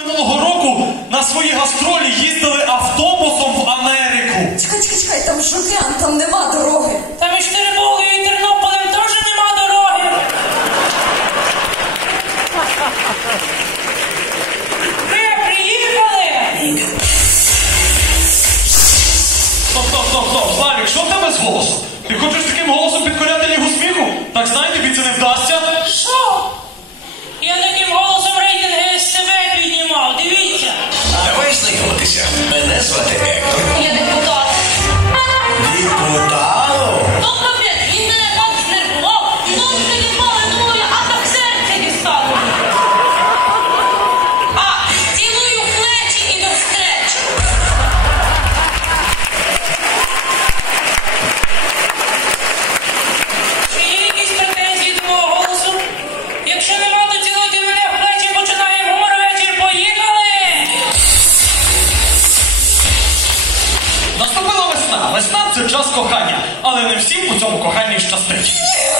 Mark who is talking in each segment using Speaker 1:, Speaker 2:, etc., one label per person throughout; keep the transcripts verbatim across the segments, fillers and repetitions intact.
Speaker 1: Минулого року на свої гастролі їздили автобусом в Америку.
Speaker 2: Чекай, чекай, чекай, там ж океан, там нема дороги.
Speaker 3: Там між Тернополем і Тернополем теж нема дороги. Ви приїхали?
Speaker 1: Стоп, стоп, стоп, стоп, Славік, що в тебе з голосом? Ти хочеш таким голосом підкоряти лігу сміху? Так знай, тобі це не вдасться.
Speaker 3: Що? Я таким голосом рейтинги з себе піднімав, дивіться.
Speaker 4: Давай знайомитися. Мене звати Ектор.
Speaker 3: Я депутат.
Speaker 4: Депутату?
Speaker 3: Тут капець, він мене так знервував, і тут не відмови, думаю, а так серце дістало. А, цілую плечі і до встречі. Чи є якісь претензії до мого голосу? Якщо нема, то цілуйте мене в плечі, починаємо гумор вечір, поїхали!
Speaker 1: Наступила весна. Весна – це час кохання. Але не всім у цьому коханні щастить.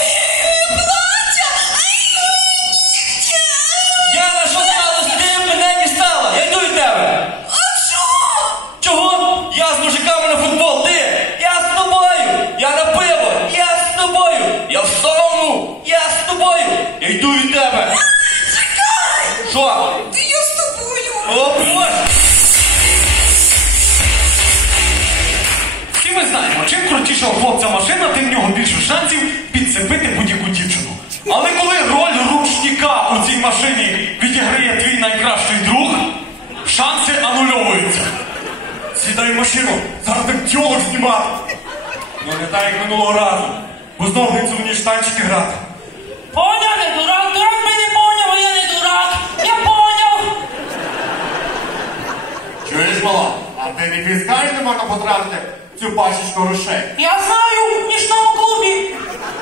Speaker 5: Яна, що сталося? Ти мене не стала. Я йду від тебе.
Speaker 2: А чого?
Speaker 5: Чого? Я з мужиками на футбол. Ти? Я з тобою. Я на пиво. Я з тобою. Я в сауну. Я з тобою. Я йду від тебе.
Speaker 2: Чекай!
Speaker 5: Що?
Speaker 2: Ти я з тобою!
Speaker 5: О, Боже!
Speaker 1: Всі ми знаємо, чим крутіша у хлопця машина, тим в нього більше шансів підцепити будь-яку дівчину. Але коли роль ручника у цій машині відіграє твій найкращий друг, шанси анульовуються.
Speaker 6: Сідай в машину, зараз так тьолок знімати. Ну не так, як минулого разу. Бо знов не цілуні штанчики грати.
Speaker 3: Поняв, не дурак, дурак би не поняв, а я не дурак. Я поняв.
Speaker 6: Чуєш, мала? А ти не піскаєш, не можна потратити цю пачечку грошей.
Speaker 3: Я знаю, в нічному клубі.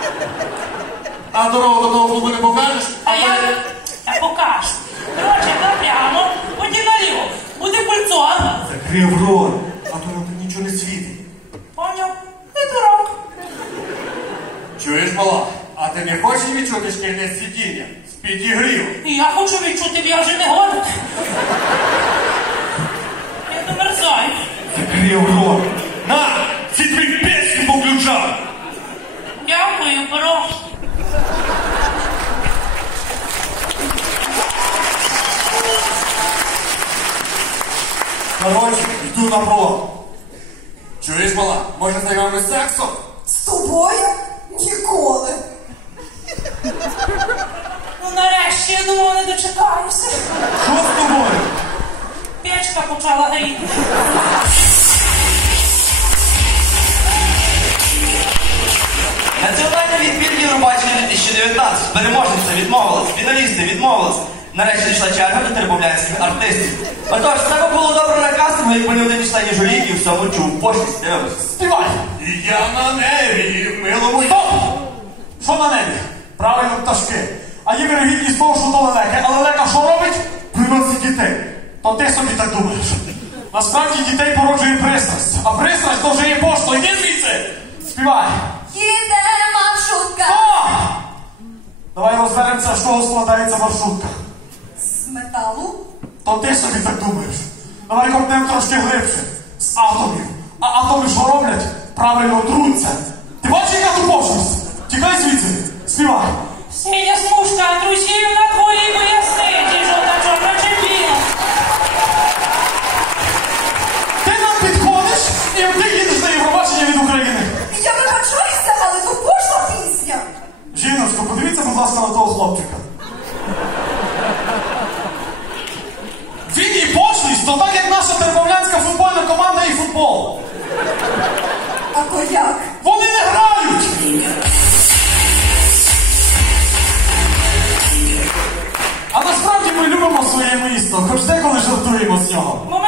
Speaker 6: А дорогу до того клубу не покажеш?
Speaker 3: А я... Та покаж. Короче, напрямо, потім наліво. Буде кольцо.
Speaker 6: Закрив рот, а то нам тут нічого не світить.
Speaker 3: Поняв? Не дурак.
Speaker 6: Чуєш, мала? А ти не хочеш відчути шкільне сидіння? З підігрів.
Speaker 3: І я хочу відчути, я вже не годен. Я домерзаю.
Speaker 6: Закрив рот. На! Ці твої песні повключав!
Speaker 3: Дякую, бро.
Speaker 6: Короче, йду на пролом. Чуєш, мала? Може займемось сексом?
Speaker 2: З тобою? Ніколи.
Speaker 3: Ну нарешті, я думала, не дочекаюся.
Speaker 6: Що з тобою?
Speaker 3: Печка почала горіти.
Speaker 5: Національний відбір Євробачення дві тисячі дев'ятнадцять. Переможниця відмовилась, фіналісти відмовились. Нарешті дійшла черга до тернополянських артистів. Отож, це було добре на кастингу, якби не один члені журі і всьому чув. Пошість, дивимось.
Speaker 1: Співай!
Speaker 6: І я на небі, в милому...
Speaker 1: Стоп! Що на небі? Правильно, пташки. А є вірогідність того, що то лелека. А лелека що робить?
Speaker 6: Приносить дітей.
Speaker 1: То ти собі так думаєш. Насправді дітей породжує пристрасть. А пристрасть то вже є пошло. Іди звідси! Співай!
Speaker 2: Їде маршрутка.
Speaker 1: О! Давай розберемося, з чого складається маршрутка.
Speaker 2: З металу.
Speaker 1: То ти собі так думаєш. Давай копнемо трошки глибше. З атомів. А атоми що роблять? Правильно труться. Ти бачиш, яка туповшність? Тікай звідси. Співай.
Speaker 3: Синя смужка трусів на твоїй поясниці, жовта чорна червіна.
Speaker 1: Ти нам підходиш і ти їдеш на Євробачення від України.
Speaker 2: Я вибачаюся, але то пошла пісня.
Speaker 1: Жіночко, подивіться, будь ласка, на того хлопчика. Він і пошлість, то так, як наша тернополянська футбольна команда і футбол.
Speaker 2: А то як?
Speaker 1: Вони не грають! А насправді ми любимо своє місто, хоч деколи жартуємо з нього.